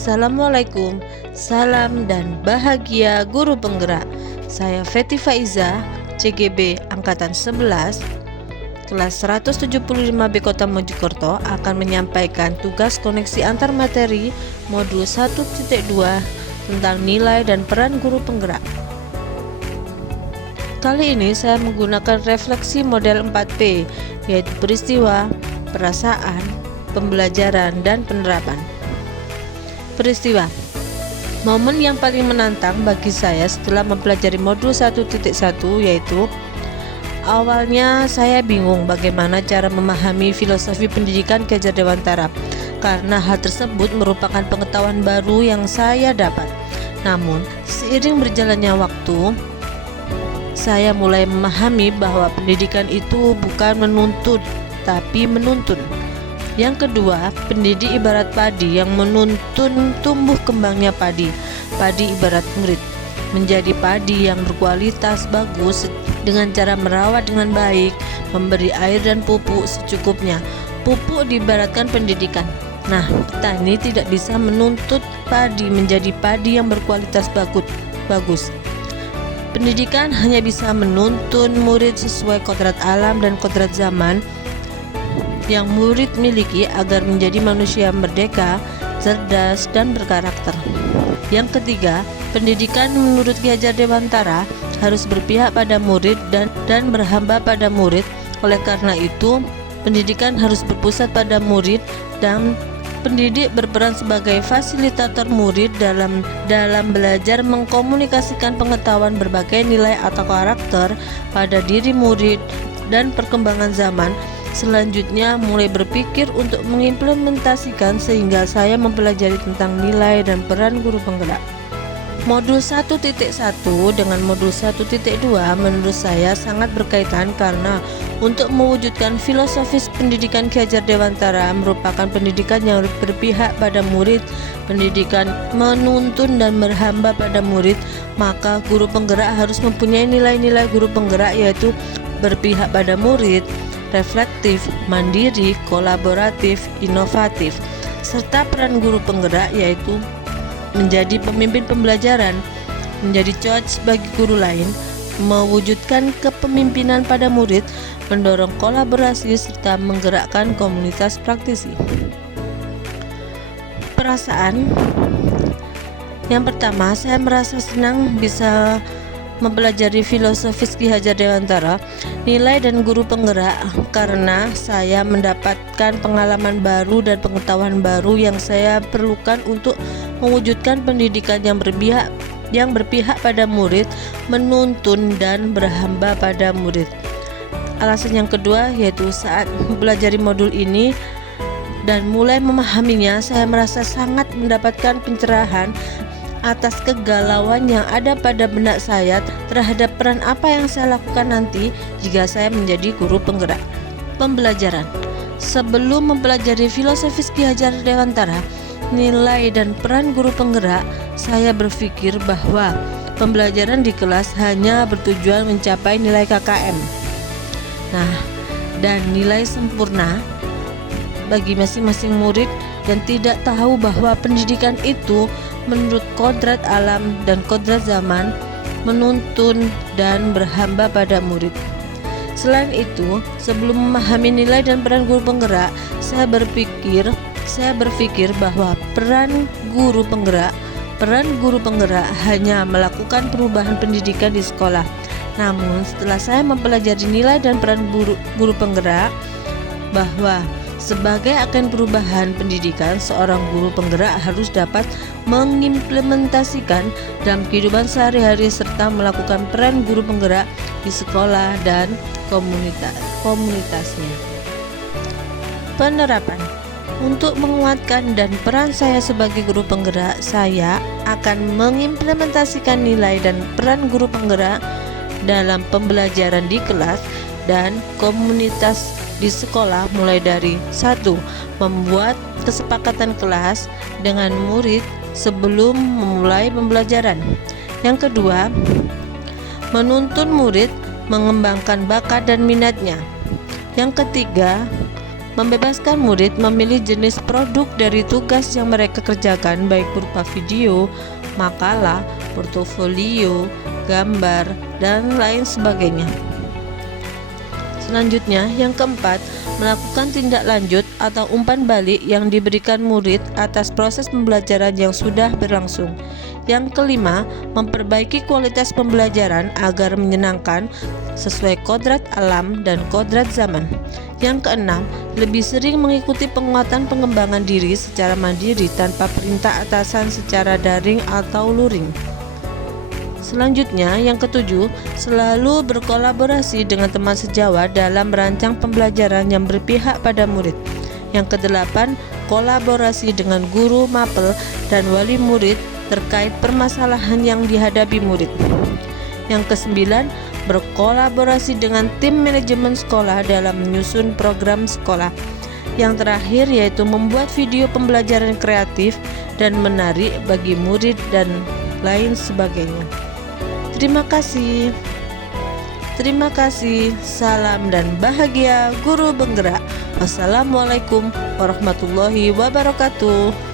Assalamualaikum, salam dan bahagia guru penggerak. Saya Feti Faiza, CGB Angkatan 11, kelas 175B Kota Mojokerto akan menyampaikan tugas koneksi antar materi modul 1.2 tentang nilai dan peran guru penggerak. Kali ini saya menggunakan refleksi model 4P, yaitu peristiwa, perasaan, pembelajaran, dan penerapan. Peristiwa. Momen yang paling menantang bagi saya setelah mempelajari modul 1.1 yaitu awalnya saya bingung bagaimana cara memahami filosofi pendidikan Ki Hajar Dewantara karena hal tersebut merupakan pengetahuan baru yang saya dapat. Namun, seiring berjalannya waktu, saya mulai memahami bahwa pendidikan itu bukan menuntut, tapi menuntun. Yang kedua, pendidik ibarat padi yang menuntun tumbuh kembangnya padi. Padi ibarat murid, menjadi padi yang berkualitas bagus dengan cara merawat dengan baik, memberi air dan pupuk secukupnya. Pupuk diibaratkan pendidikan. Nah, petani tidak bisa menuntut padi menjadi padi yang berkualitas bagus. Pendidikan hanya bisa menuntun murid sesuai kodrat alam dan kodrat zaman yang murid miliki agar menjadi manusia merdeka, cerdas, dan berkarakter. Yang ketiga, pendidikan menurut Ki Hajar Dewantara harus berpihak pada murid dan berhamba pada murid. Oleh karena itu, pendidikan harus berpusat pada murid dan pendidik berperan sebagai fasilitator murid dalam belajar mengkomunikasikan pengetahuan berbagai nilai atau karakter pada diri murid dan perkembangan zaman. Selanjutnya mulai berpikir untuk mengimplementasikan sehingga saya mempelajari tentang nilai dan peran guru penggerak. Modul 1.1 dengan modul 1.2 menurut saya sangat berkaitan karena untuk mewujudkan filosofis pendidikan Ki Hajar Dewantara merupakan pendidikan yang berpihak pada murid, pendidikan menuntun dan berhamba pada murid, maka guru penggerak harus mempunyai nilai-nilai guru penggerak yaitu berpihak pada murid, reflektif, mandiri, kolaboratif, inovatif, serta peran guru penggerak yaitu menjadi pemimpin pembelajaran, menjadi coach bagi guru lain, mewujudkan kepemimpinan pada murid, mendorong kolaborasi, serta menggerakkan komunitas praktisi. Perasaan. Yang pertama, saya merasa senang bisa mempelajari filosofis Ki Hajar Dewantara, nilai dan guru penggerak karena saya mendapatkan pengalaman baru dan pengetahuan baru yang saya perlukan untuk mewujudkan pendidikan yang berpihak pada murid, menuntun dan berhamba pada murid. Alasan yang kedua yaitu saat mempelajari modul ini dan mulai memahaminya, saya merasa sangat mendapatkan pencerahan atas kegalauan yang ada pada benak saya terhadap peran apa yang saya lakukan nanti jika saya menjadi guru penggerak. Pembelajaran. Sebelum mempelajari filosofis Ki Hajar Dewantara, nilai dan peran guru penggerak, saya berpikir bahwa pembelajaran di kelas hanya bertujuan mencapai nilai KKM. Nah, dan nilai sempurna bagi masing-masing murid dan tidak tahu bahwa pendidikan itu menurut kodrat alam dan kodrat zaman, menuntun dan berhamba pada murid. Selain itu, sebelum memahami nilai dan peran guru penggerak, saya berpikir bahwa peran guru penggerak hanya melakukan perubahan pendidikan di sekolah. Namun, setelah saya mempelajari nilai dan peran guru penggerak, bahwa sebagai agen perubahan pendidikan, seorang guru penggerak harus dapat mengimplementasikan dalam kehidupan sehari-hari serta melakukan peran guru penggerak di sekolah dan komunitasnya. Penerapan. Untuk menguatkan dan peran saya sebagai guru penggerak, saya akan mengimplementasikan nilai dan peran guru penggerak dalam pembelajaran di kelas dan komunitas di sekolah mulai dari 1. Membuat kesepakatan kelas dengan murid sebelum memulai pembelajaran. Yang kedua, menuntun murid mengembangkan bakat dan minatnya. Yang ketiga, membebaskan murid memilih jenis produk dari tugas yang mereka kerjakan, baik berupa video, makalah, portofolio, gambar, dan lain sebagainya. Selanjutnya, yang keempat, melakukan tindak lanjut atau umpan balik yang diberikan murid atas proses pembelajaran yang sudah berlangsung. Yang kelima, memperbaiki kualitas pembelajaran agar menyenangkan sesuai kodrat alam dan kodrat zaman. Yang keenam, lebih sering mengikuti penguatan pengembangan diri secara mandiri tanpa perintah atasan secara daring atau luring. Selanjutnya, yang ketujuh, selalu berkolaborasi dengan teman sejawat dalam merancang pembelajaran yang berpihak pada murid. Yang kedelapan, kolaborasi dengan guru, mapel, dan wali murid terkait permasalahan yang dihadapi murid. Yang kesembilan, berkolaborasi dengan tim manajemen sekolah dalam menyusun program sekolah. Yang terakhir yaitu membuat video pembelajaran kreatif dan menarik bagi murid dan lain sebagainya. Terima kasih. Terima kasih. Salam dan bahagia guru penggerak. Wassalamualaikum warahmatullahi wabarakatuh.